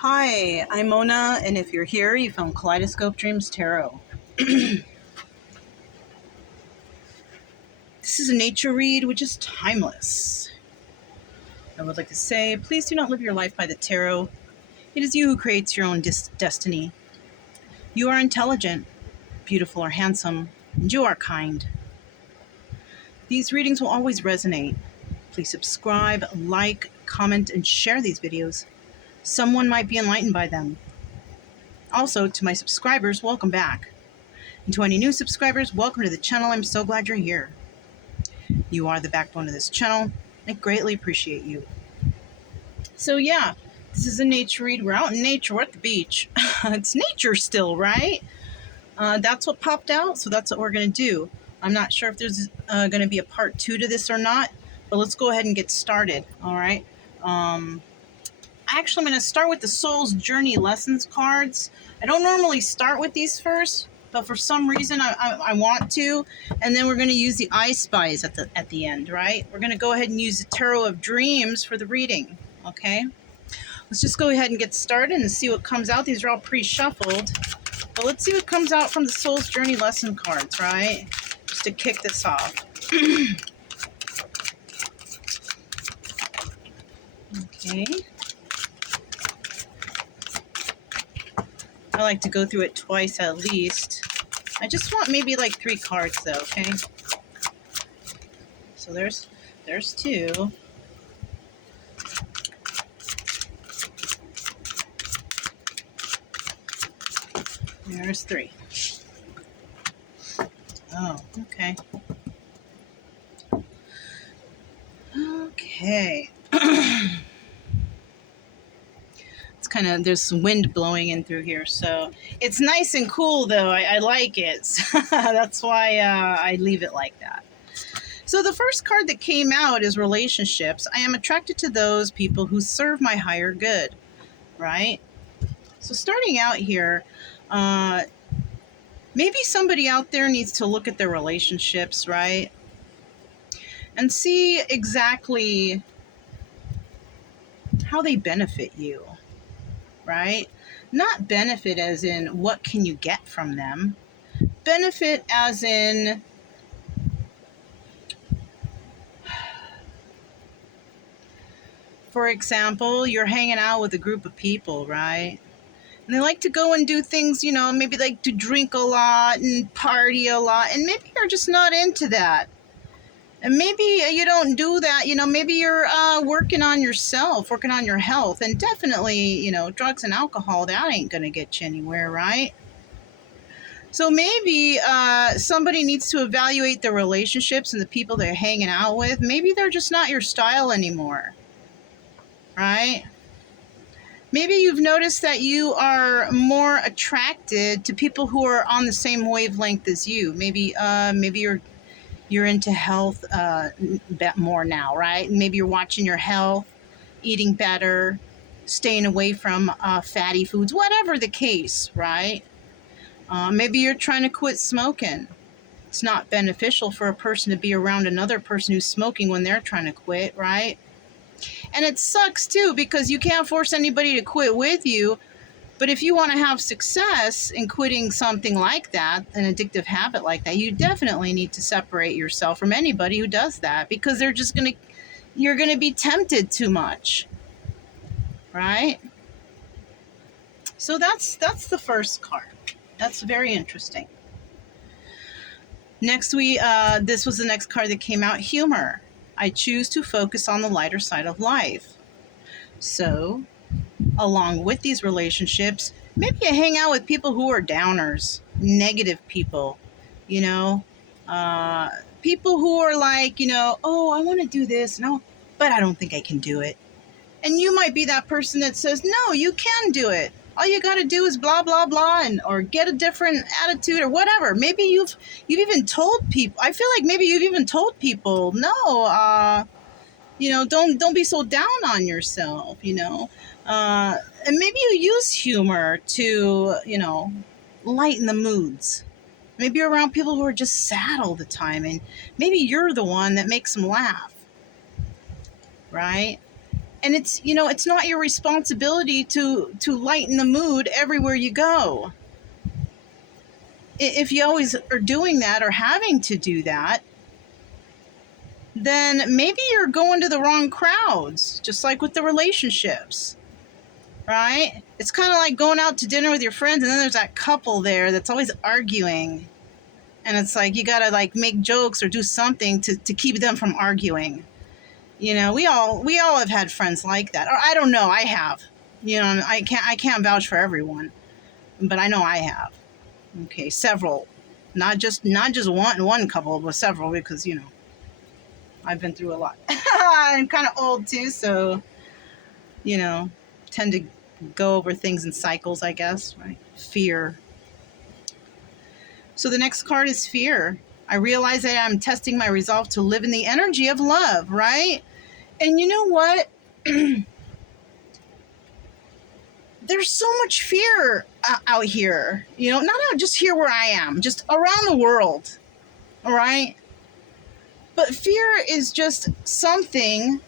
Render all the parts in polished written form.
Hi, I'm Mona, and if you're here, you found Kaleidoscope Dreams Tarot. This is a nature read, which is timeless. I would like to say, please do not live your life by the tarot. It is you who creates your own destiny. You are intelligent, beautiful, or handsome, and you are kind. These readings will always resonate. Please subscribe, like, comment, and share these videos. Someone might be enlightened by them. Also, to my subscribers, welcome back. And to any new subscribers, welcome to the channel. I'm so glad you're here. You are the backbone of this channel. I greatly appreciate you. So yeah, this is a nature read. We're out in nature. We're at the beach. It's nature still, right? That's what popped out, so that's what we're going to do. I'm not sure if there's going to be a part 2 to this or not, but let's go ahead and get started, all right? Actually, I'm going to start with the Soul's Journey Lessons cards. I don't normally start with these first, but for some reason I want to, and then we're going to use the I Spies at the end, right? We're going to go ahead and use the Tarot of Dreams for the reading, okay? Let's just go ahead and get started and see what comes out. These are all pre-shuffled, but let's see what comes out from the Soul's Journey Lesson cards, right? Just to kick this off. Okay. I like to go through it twice at least. I just want maybe like 3 cards though, okay? So there's 2. There's 3. Oh, okay. Okay. It's kind of, there's some wind blowing in through here, so it's nice and cool though. I like it. That's why I leave it like that. So the first card that came out is relationships. I am attracted to those people who serve my higher good, right? So starting out here, maybe somebody out there needs to look at their relationships, right? And see exactly how they benefit you, right? Not benefit as in what can you get from them. Benefit as in for example, you're hanging out with a group of people, right? And they like to go and do things, you know, maybe like to drink a lot and party a lot. And maybe you're just not into that. And maybe you don't do that, you know, maybe you're working on yourself, working on your health. And definitely, you know, drugs and alcohol, that ain't going to get you anywhere, right? So maybe somebody needs to evaluate their relationships and the people they're hanging out with. Maybe they're just not your style anymore, right? Maybe you've noticed that you are more attracted to people who are on the same wavelength as you. Maybe you're into health more now, right? Maybe you're watching your health, eating better, staying away from fatty foods, whatever the case, right? Maybe you're trying to quit smoking. It's not beneficial for a person to be around another person who's smoking when they're trying to quit, right? And it sucks too, because you can't force anybody to quit with you. But if you want to have success in quitting something like that, an addictive habit like that, you definitely need to separate yourself from anybody who does that, because you're going to be tempted too much, right? So that's the first card. That's very interesting. Next, this was the next card that came out, humor. I choose to focus on the lighter side of life. So, along with these relationships, maybe you hang out with people who are downers, negative people, you know, people who are like, you know, oh, I want to do this, no, but I don't think I can do it. And you might be that person that says, no, you can do it. All you got to do is blah, blah, blah, or get a different attitude or whatever. Maybe you've even told people, I feel like maybe you've even told people, no, you know, don't be so down on yourself, you know. And maybe you use humor to, you know, lighten the moods. Maybe you're around people who are just sad all the time, and maybe you're the one that makes them laugh, right? And it's, you know, it's not your responsibility to lighten the mood everywhere you go. If you always are doing that or having to do that, then maybe you're going to the wrong crowds, just like with the relationships, right? It's kind of like going out to dinner with your friends, and then there's that couple there that's always arguing. And it's like you got to like make jokes or do something to keep them from arguing. You know, we all have had friends like that. Or I don't know, I have. You know, I can't vouch for everyone, but I know I have. Okay, several. Not just one couple, but several, because, you know, I've been through a lot. I'm kind of old too, so, you know, tend to go over things in cycles, I guess, right? Fear. So the next card is fear. I realize that I'm testing my resolve to live in the energy of love, right? And you know what? There's so much fear out here, you know, not out just here where I am, just around the world, all right? But fear is just something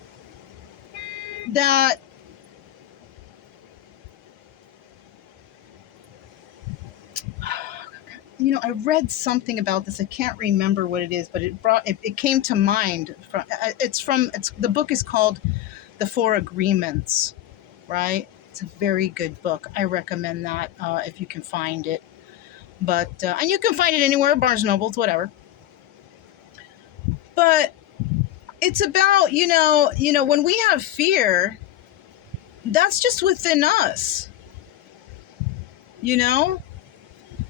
that you know, I read something about this. I can't remember what it is, but it came to mind from it's the book is called The Four Agreements, right? It's a very good book. I recommend that if you can find it. But and you can find it anywhere, Barnes Nobles, whatever. But it's about, when we have fear, that's just within us. You know?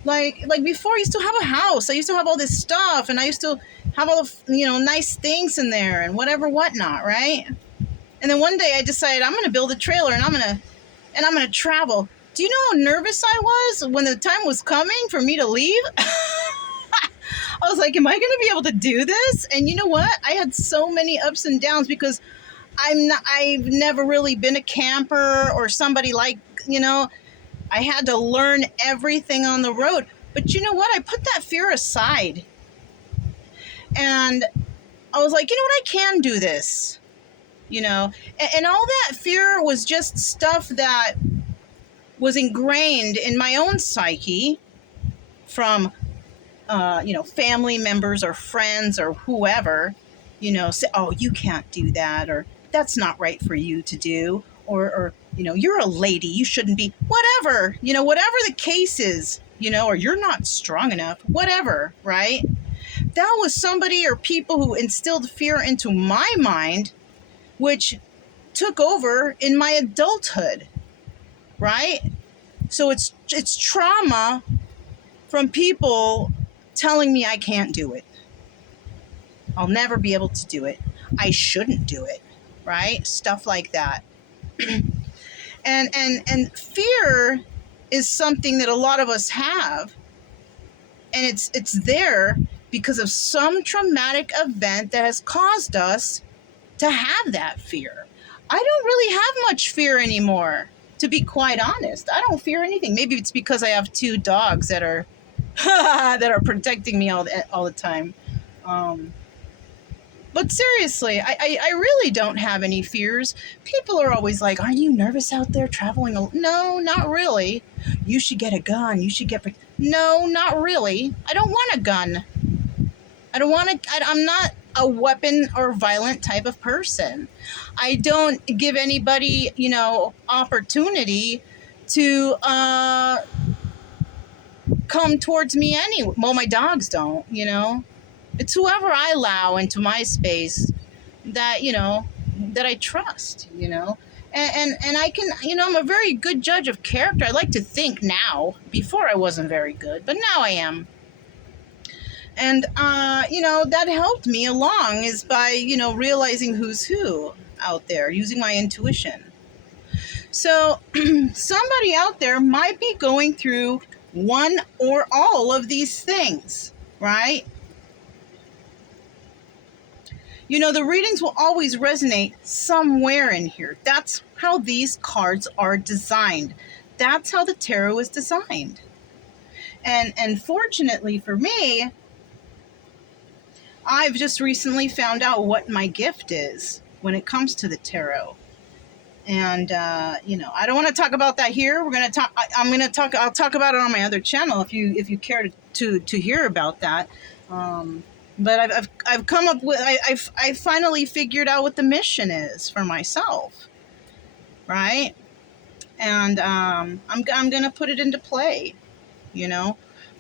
Like before, I used to have a house. I used to have all this stuff, and I used to have all the, nice things in there and whatnot, right? And then one day I decided I'm going to build a trailer, and I'm going to travel. Do you know how nervous I was when the time was coming for me to leave? I was like, am I going to be able to do this? And you know what? I had so many ups and downs because I've never really been a camper or somebody like, I had to learn everything on the road. But you know what? I put that fear aside. And I was like, you know what? I can do this. And all that fear was just stuff that was ingrained in my own psyche from, family members or friends or whoever, say, oh, you can't do that, or that's not right for you to do, or you're a lady, you shouldn't be, whatever the case is, or you're not strong enough, whatever, right? That was somebody or people who instilled fear into my mind, which took over in my adulthood, right? So it's trauma from people telling me I can't do it. I'll never be able to do it. I shouldn't do it, right? Stuff like that. And fear is something that a lot of us have, and it's there because of some traumatic event that has caused us to have that fear. I don't really have much fear anymore, to be quite honest. I don't fear anything. Maybe it's because I have 2 dogs that are that are protecting me all the time. But seriously, I really don't have any fears. People are always like, "Are you nervous out there traveling?" No, not really. You should get a gun. You should get... No, not really. I don't want a gun. I don't want to... I'm not a weapon or violent type of person. I don't give anybody, opportunity to come towards me anyway. Well, my dogs don't, It's whoever I allow into my space that, that I trust, And I can, I'm a very good judge of character. I like to think now. Before I wasn't very good, but now I am. And, that helped me along is by, realizing who's who out there, using my intuition. So somebody out there might be going through one or all of these things, right? The readings will always resonate somewhere in here. That's how these cards are designed. That's how the tarot is designed. And fortunately for me, I've just recently found out what my gift is when it comes to the tarot. And I don't want to talk about that here. We're gonna talk. I'll talk about it on my other channel if you care to hear about that. But I've come up with I finally figured out what the mission is for myself, right? And I'm gonna put it into play.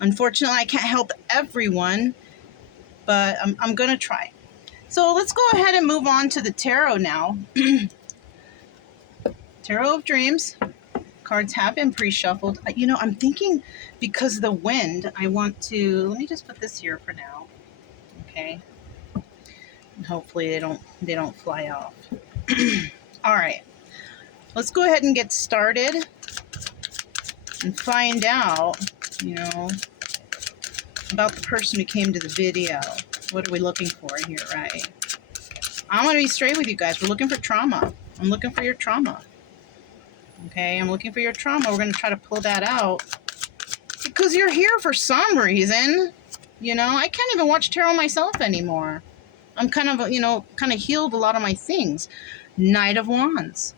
Unfortunately, I can't help everyone, but I'm gonna try. So let's go ahead and move on to the tarot now. Tarot of Dreams. Cards have been pre-shuffled. I'm thinking because of the wind, I want to, let me just put this here for now. Okay. And hopefully they don't fly off. All right. Let's go ahead and get started and find out, about the person who came to the video. What are we looking for here, right? I'm going to be straight with you guys. We're looking for trauma. I'm looking for your trauma. Okay, I'm looking for your trauma. We're going to try to pull that out because you're here for some reason. I can't even watch tarot myself anymore. I'm kind of healed a lot of my things. Knight of Wands.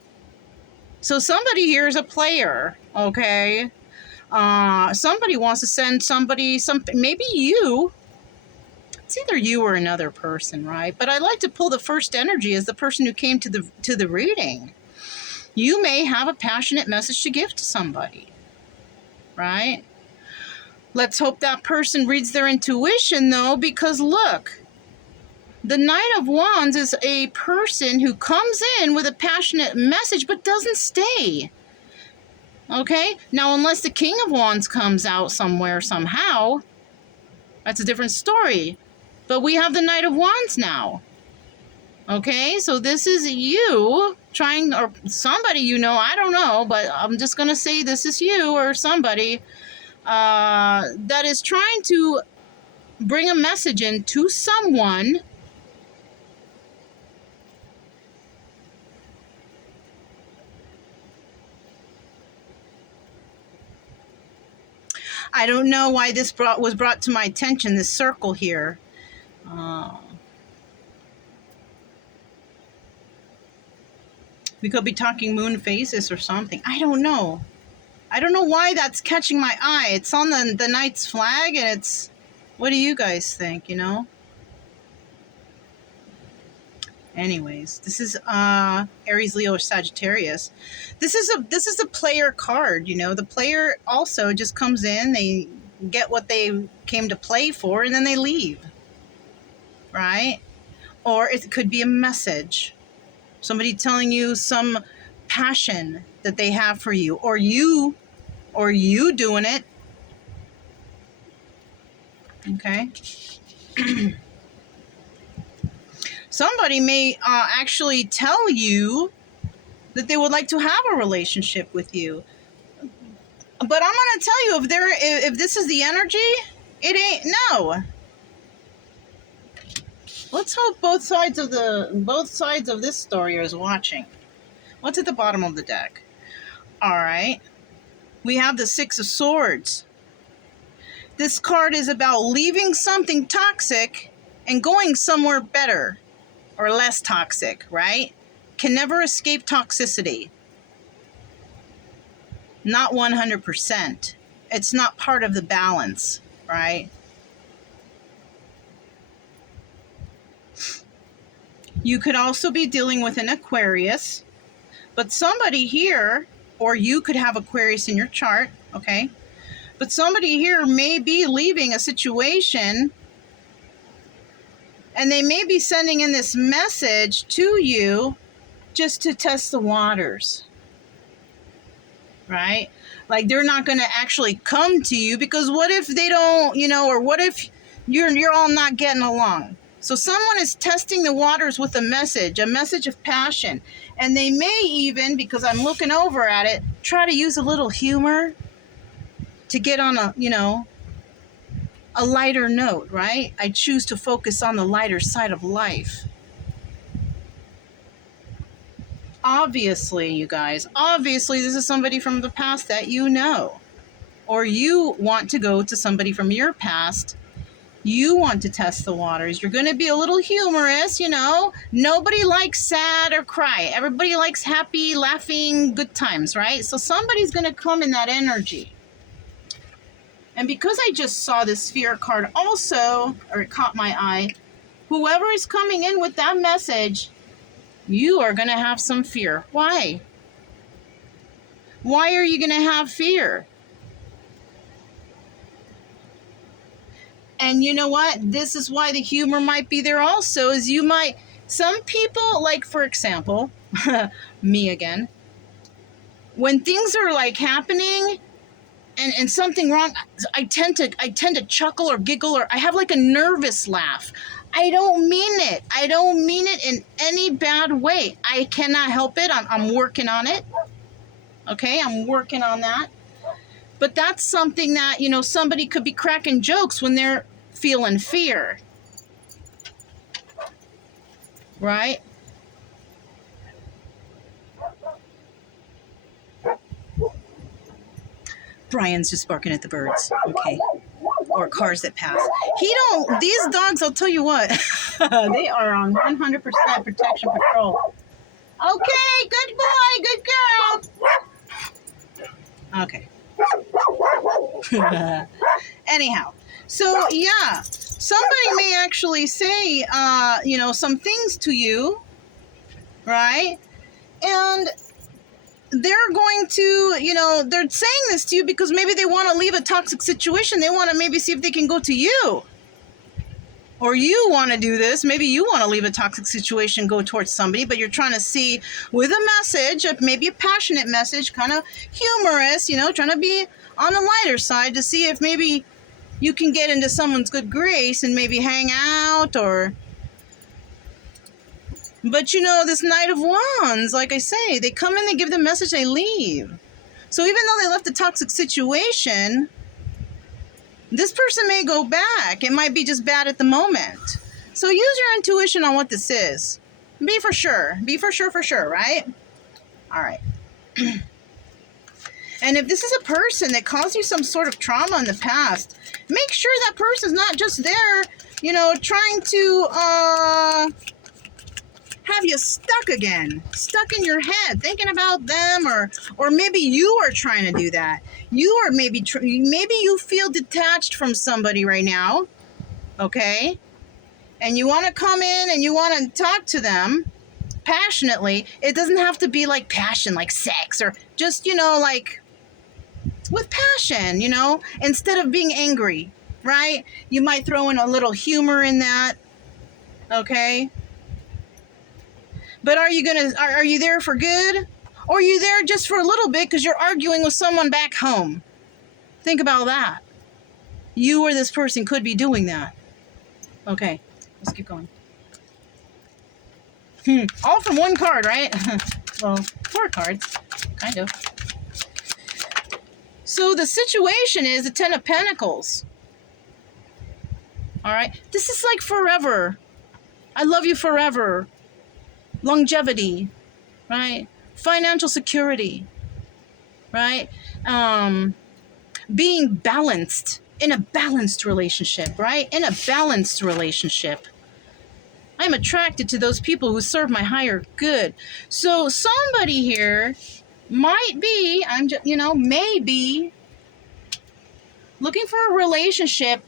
So somebody here is a player, okay? Somebody wants to send somebody something. Maybe you. It's either you or another person, right? But I like to pull the first energy as the person who came to the reading. You may have a passionate message to give to somebody, right? Let's hope that person reads their intuition, though, because look, the Knight of Wands is a person who comes in with a passionate message but doesn't stay. Okay? Now, unless the King of Wands comes out somewhere, somehow, that's a different story. But we have the Knight of Wands now. Okay, so this is you trying, or somebody I don't know, but I'm just going to say this is you or somebody that is trying to bring a message in to someone I don't know why this was brought to my attention, this circle here. We could be talking moon phases or something. I don't know. I don't know why that's catching my eye. It's on the Knight's flag, and it's... What do you guys think, Anyways, this is Aries, Leo, or Sagittarius. This is a player card, The player also just comes in, they get what they came to play for, and then they leave. Right? Or it could be a message. Somebody telling you some passion that they have for you, or you doing it. Okay. Somebody may actually tell you that they would like to have a relationship with you. But I'm going to tell you, if this is the energy, it ain't. No. Let's hope both sides of this story is watching. What's at the bottom of the deck? All right. We have the Six of Swords. This card is about leaving something toxic and going somewhere better or less toxic, right? Can never escape toxicity. Not 100%. It's not part of the balance, right? You could also be dealing with an Aquarius, but somebody here, or you could have Aquarius in your chart, okay? But somebody here may be leaving a situation, and they may be sending in this message to you just to test the waters, right? Like they're not going to actually come to you because what if they don't, or what if you're all not getting along? So someone is testing the waters with a message of passion. And they may even, because I'm looking over at it, try to use a little humor to get on a lighter note, right? I choose to focus on the lighter side of life. Obviously, you guys, this is somebody from the past that you know. Or you want to go to somebody from your past You want to test the waters. You're going to be a little humorous, you know. Nobody likes sad or cry. Everybody likes happy, laughing, good times, right? So somebody's going to come in that energy. And because I just saw this fear card also, or it caught my eye, whoever is coming in with that message, you are going to have some fear. Why? Why are you going to have fear? And you know what? This is why the humor might be there also, is you might, some people, like for example, me again, when things are like happening and something wrong, I tend to chuckle or giggle, or I have like a nervous laugh. I don't mean it. I don't mean it in any bad way. I cannot help it. I'm working on it. Okay, I'm working on that. But that's something that, you know, somebody could be cracking jokes when they're feeling fear. Right? Brian's just barking at the birds. Okay. Or cars that pass. These dogs, I'll tell you what, they are on 100% protection patrol. Okay, good boy, good girl. Okay. Anyhow, so yeah, somebody may actually say, you know, some things to you, right? And they're going to, you know, they're saying this to you because maybe they want to leave a toxic situation. They want to maybe see if they can go to you. Or you want to do this. Maybe you want to leave a toxic situation, go towards somebody, but you're trying to see with a message, maybe a passionate message, kind of humorous, you know, trying to be on the lighter side to see if maybe you can get into someone's good grace and maybe hang out or... But, you know, this Knight of Wands, like I say, they come in, they give the message, they leave. So even though they left a toxic situation, this person may go back. It might be just bad at the moment. So use your intuition on what this is. Be for sure. Be for sure, right? All right. And if this is a person that caused you some sort of trauma in the past, make sure that person's not just there, you know, trying to... have you stuck again, stuck in your head, thinking about them, or maybe you are trying to do that. You are maybe you feel detached from somebody right now, okay? And you want to come in and you want to talk to them passionately. It doesn't have to be like passion, like sex, or just, you know, like with passion, you know, instead of being angry, right? You might throw in a little humor in that, okay? But are you there for good? Or are you there just for a little bit because you're arguing with someone back home? Think about that. You or this person could be doing that. Okay, let's keep going. All from one card, right? Well, 4 cards, kind of. So the situation is the 10 of Pentacles. All right, this is like forever. I love you forever. Longevity, right? Financial security, right? Being balanced, in a balanced relationship, right? In a balanced relationship. I'm attracted to those people who serve my higher good. So somebody here might be, maybe looking for a relationship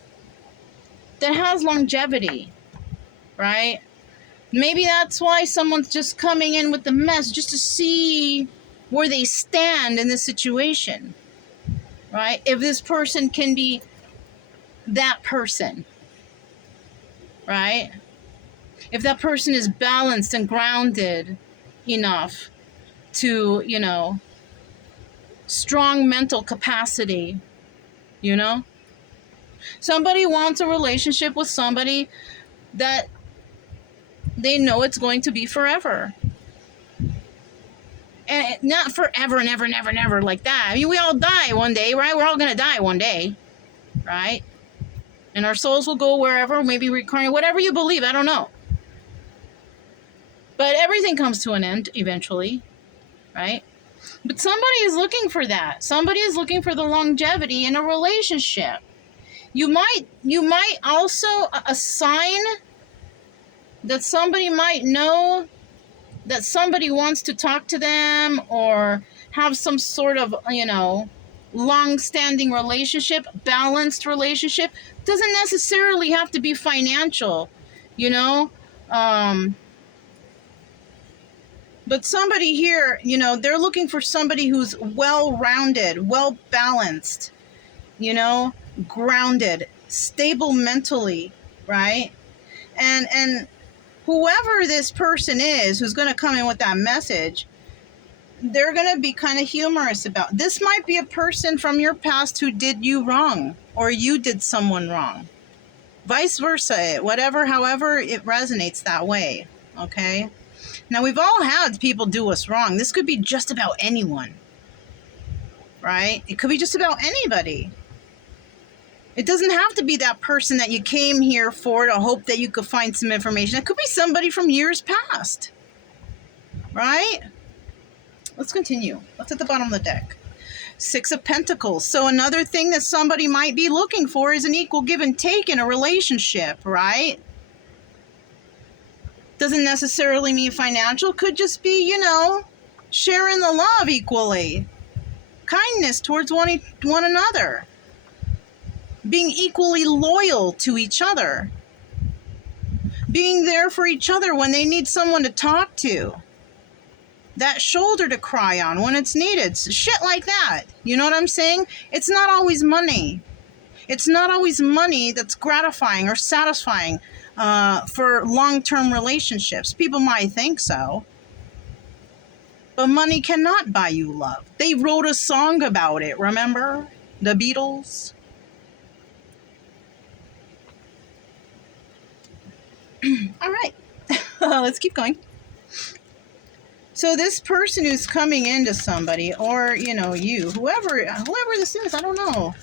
that has longevity, right? Maybe that's why someone's just coming in with the mess, just to see where they stand in this situation, right? If this person can be that person, right? If that person is balanced and grounded enough to, you know, strong mental capacity, you know? Somebody wants a relationship with somebody that they know it's going to be forever. And not forever and ever, never, never like that. I mean, we all die one day, right? We're all going to die one day, right? And our souls will go wherever, maybe reincarnate, whatever you believe, I don't know. But everything comes to an end eventually, right? But somebody is looking for that. Somebody is looking for the longevity in a relationship. You might also a sign that somebody might know that somebody wants to talk to them or have some sort of, long-standing relationship, balanced relationship. Doesn't necessarily have to be financial, you know. But somebody here, they're looking for somebody who's well-rounded, well-balanced, you know, grounded, stable mentally, right? And whoever this person is who's going to come in with that message, they're going to be kind of humorous about. This might be a person from your past who did you wrong, or you did someone wrong. Vice versa, whatever, however it resonates that way, okay? Now, we've all had people do us wrong. This could be just about anyone, right? It could be just about anybody. It doesn't have to be that person that you came here for to hope that you could find some information. It could be somebody from years past, right? Let's continue. What's at the bottom of the deck? Six of Pentacles. So another thing that somebody might be looking for is an equal give and take in a relationship, right? Doesn't necessarily mean financial. Could just be, sharing the love equally. Kindness towards one another. Being equally loyal to each other. Being there for each other when they need someone to talk to. That shoulder to cry on when it's needed. Shit like that. You know what I'm saying? It's not always money. It's not always money that's gratifying or satisfying for long-term relationships. People might think so. But money cannot buy you love. They wrote a song about it, remember? The Beatles. All right. Let's keep going. So this person who's coming into somebody, or, whoever this is, I don't know.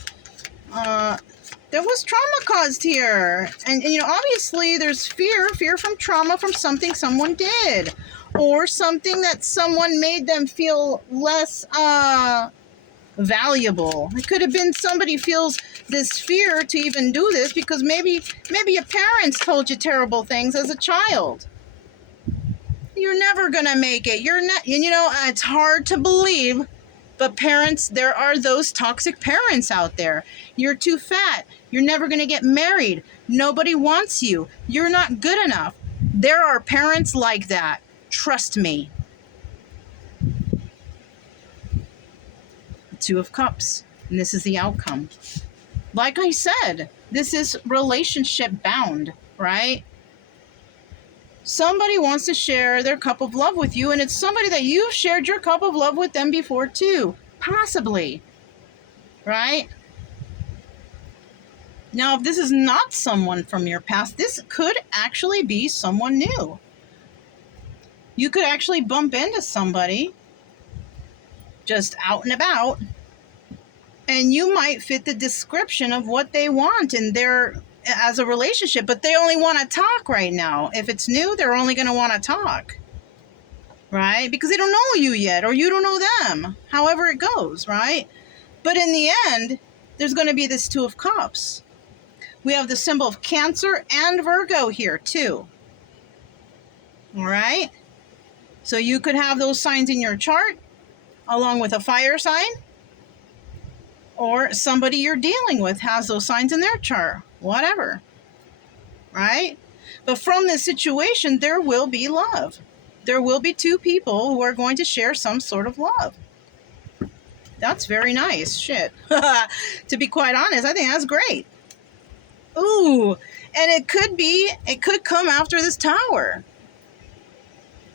There was trauma caused here. And obviously there's fear from trauma from something someone did. Or something that someone made them feel less valuable. It could have been somebody feels this fear to even do this because maybe your parents told you terrible things as a child. You're never gonna make it. You're not, it's hard to believe, but parents, there are those toxic parents out there. You're too fat. You're never gonna get married. Nobody wants you. You're not good enough. There are parents like that. Trust me. Two of Cups, and this is the outcome. Like I said, this is relationship bound, right? Somebody wants to share their cup of love with you, and it's somebody that you've shared your cup of love with them before too, possibly, right? Now, if this is not someone from your past, this could actually be someone new. You could actually bump into somebody just out and about, and you might fit the description of what they want in their as a relationship, but they only want to talk right now. If it's new, they're only going to want to talk, right? Because they don't know you yet, or you don't know them, however it goes, right? But in the end, there's going to be this Two of Cups. We have the symbol of Cancer and Virgo here too. All right? So you could have those signs in your chart along with a fire sign, or somebody you're dealing with has those signs in their chart, whatever, right? But from this situation, there will be love. There will be two people who are going to share some sort of love. That's very nice. Shit. To be quite honest, I think that's great. Ooh, and it could come after this Tower.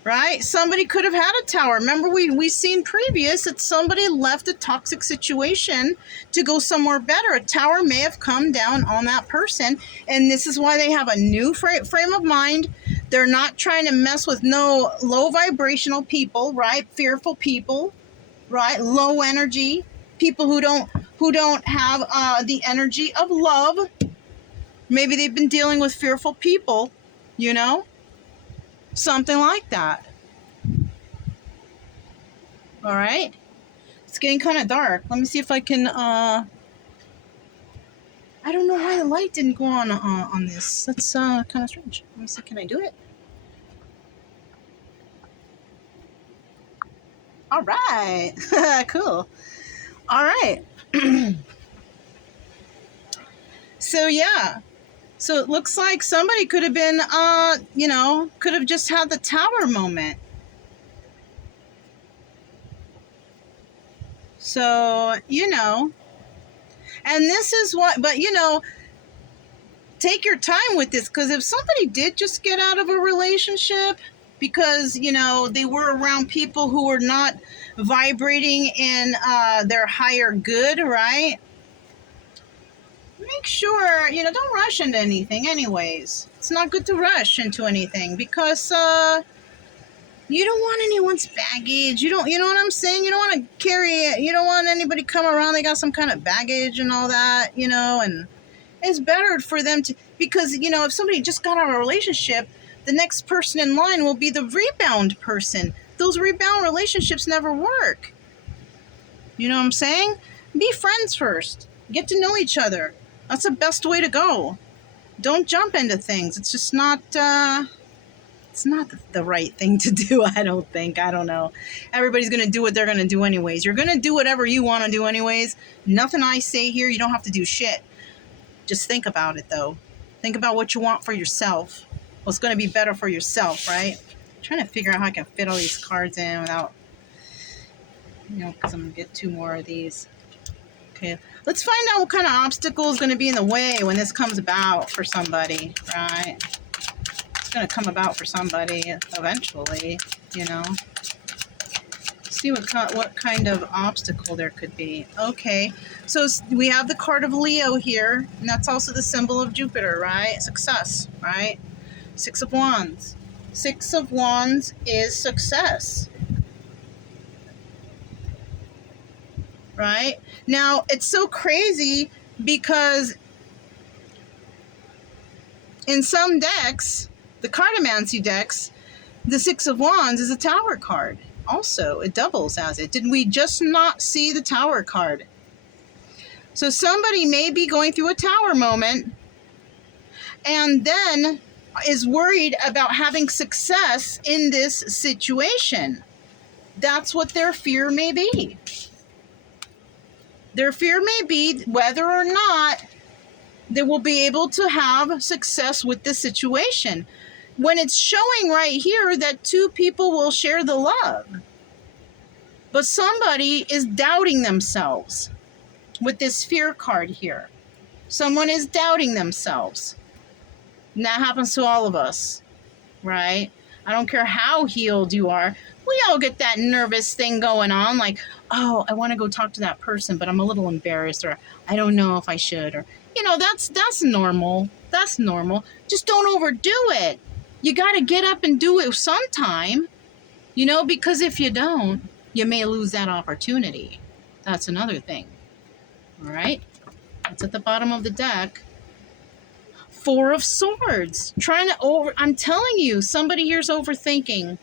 Right? Somebody could have had a Tower. Remember, we seen previous that somebody left a toxic situation to go somewhere better. A Tower may have come down on that person, and this is why they have a new frame of mind. They're not trying to mess with no low vibrational people, right? Fearful people, right? Low energy people who don't have the energy of love. Maybe they've been dealing with fearful people, something like that. All right. It's getting kind of dark. Let me see if I can I don't know why the light didn't go on this. That's kind of strange. Let me see. Can I do it? All right. Cool. All right. So yeah. So it looks like somebody could have been, could have just had the tower moment. So, and this is what, but take your time with this, because if somebody did just get out of a relationship because, they were around people who were not vibrating in their higher good, right? Make sure, don't rush into anything anyways. It's not good to rush into anything because you don't want anyone's baggage. You know what I'm saying? You don't want to carry it. You don't want anybody come around. They got some kind of baggage and all that, and it's better for them to, because, if somebody just got out of a relationship, the next person in line will be the rebound person. Those rebound relationships never work. You know what I'm saying? Be friends first. Get to know each other. That's the best way to go. Don't jump into things. It's just not, it's not the right thing to do, I don't think. I don't know. Everybody's going to do what they're going to do anyways. You're going to do whatever you want to do anyways. Nothing I say here, you don't have to do shit. Just think about it, though. Think about what you want for yourself. What's going to be better for yourself, right? I'm trying to figure out how I can fit all these cards in without, because I'm going to get 2 more of these. Okay, let's find out what kind of obstacle is going to be in the way when this comes about for somebody, right? It's going to come about for somebody eventually, See what kind of obstacle there could be. Okay, so we have the card of Leo here, and that's also the symbol of Jupiter, right? Success, right? 6 of Wands. 6 of Wands is success. Right? Now, it's so crazy because in some decks, the cartomancy decks, the 6 of Wands is a Tower card. Also, it doubles as it. Did we just not see the Tower card? So somebody may be going through a Tower moment and then is worried about having success in this situation. That's what their fear may be. Their fear may be whether or not they will be able to have success with this situation. When it's showing right here that 2 people will share the love. But somebody is doubting themselves with this fear card here. Someone is doubting themselves. And that happens to all of us, right? I don't care how healed you are. We all get that nervous thing going on, like, oh, I want to go talk to that person, but I'm a little embarrassed, or I don't know if I should, or, that's normal. That's normal. Just don't overdo it. You got to get up and do it sometime, because if you don't, you may lose that opportunity. That's another thing. All right? That's at the bottom of the deck. 4 of Swords. I'm telling you, somebody here's overthinking.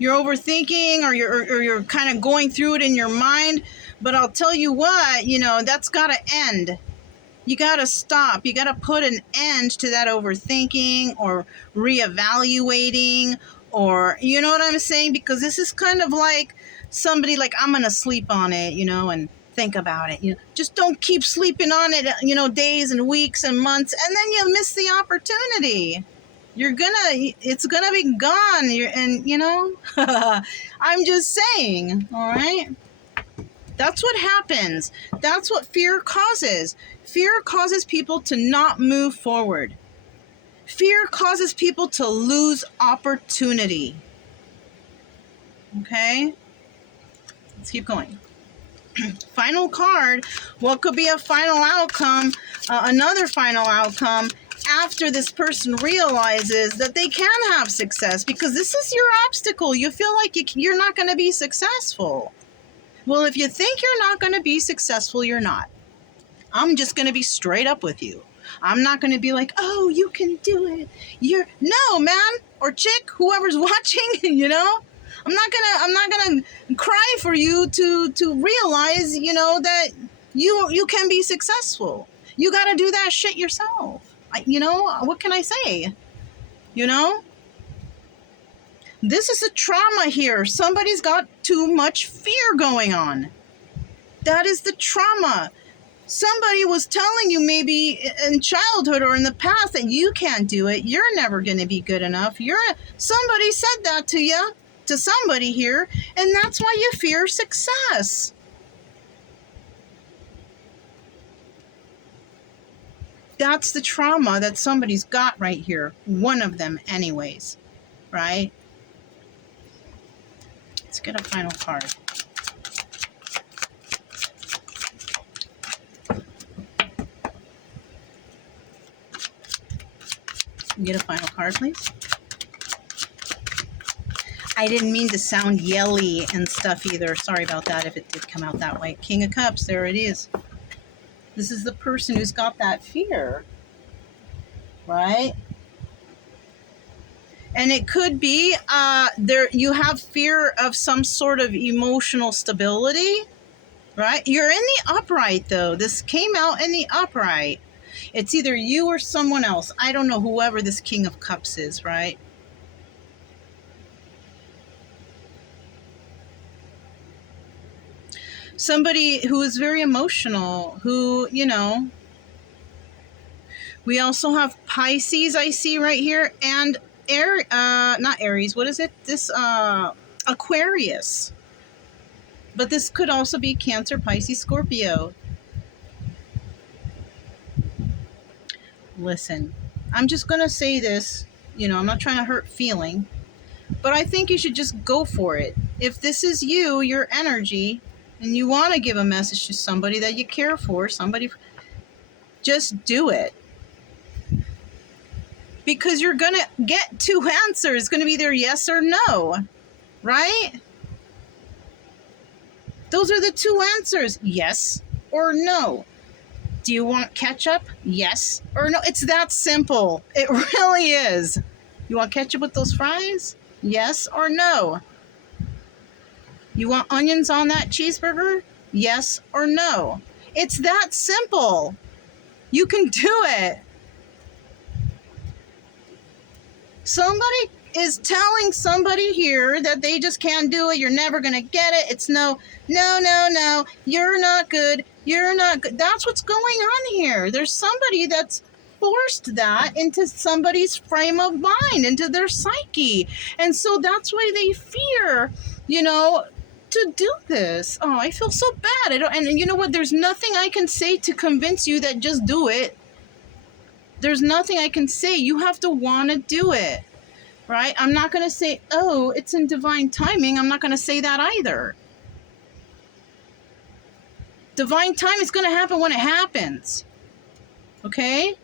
You're overthinking, or you're kind of going through it in your mind. But I'll tell you what, that's got to end. You got to stop. You got to put an end to that overthinking or reevaluating, or, you know what I'm saying? Because this is kind of like somebody like, I'm going to sleep on it, and think about it. Just don't keep sleeping on it, days and weeks and months, and then you'll miss the opportunity. It's gonna be gone. I'm just saying, all right? That's what happens. That's what fear causes. Fear causes people to not move forward. Fear causes people to lose opportunity. Okay? Let's keep going. Final card. What could be a final outcome? Another final outcome after this person realizes that they can have success, because this is your obstacle. You feel like you're not going to be successful. Well, if you think you're not going to be successful, you're not. I'm just going to be straight up with you. I'm not going to be like, oh, you can do it. No, man, or chick, whoever's watching, I'm not gonna cry for you to realize, that You can be successful. You got to do that shit yourself. What can I say? You know? This is a trauma here. Somebody's got too much fear going on. That is the trauma. Somebody was telling you maybe in childhood or in the past that you can't do it. You're never going to be good enough. Somebody said that to you, to somebody here, and that's why you fear success. That's the trauma that somebody's got right here. One of them anyways, right? Let's get a final card. Get a final card, please. I didn't mean to sound yelly and stuff either. Sorry about that if it did come out that way. King of Cups, there it is. This is the person who's got that fear, right? And it could be you have fear of some sort of emotional stability, right? You're in the upright, though. This came out in the upright. It's either you or someone else. I don't know, whoever this King of Cups is, right? Somebody who is very emotional, who, we also have Pisces, I see right here, and not Aries, what is it? This Aquarius. But this could also be Cancer, Pisces, Scorpio. Listen, I'm just going to say this, I'm not trying to hurt feeling, but I think you should just go for it. If this is you, your energy, and you want to give a message to somebody that you care for, just do it. Because you're going to get two answers. It's going to be either yes or no, right? Those are the two answers, yes or no. Do you want ketchup? Yes or no? It's that simple. It really is. You want ketchup with those fries? Yes or no? You want onions on that cheeseburger? Yes or no? It's that simple. You can do it. Somebody is telling somebody here that they just can't do it. You're never going to get it. It's no. You're not good. You're not good. That's what's going on here. There's somebody that's forced that into somebody's frame of mind, into their psyche. And so that's why they fear, to do this. Oh, I feel so bad. And you know what? There's nothing I can say to convince you that just do it. There's nothing I can say. You have to want to do it, right? I'm not going to say, oh, it's in divine timing. I'm not going to say that either. Divine time is going to happen when it happens. Okay?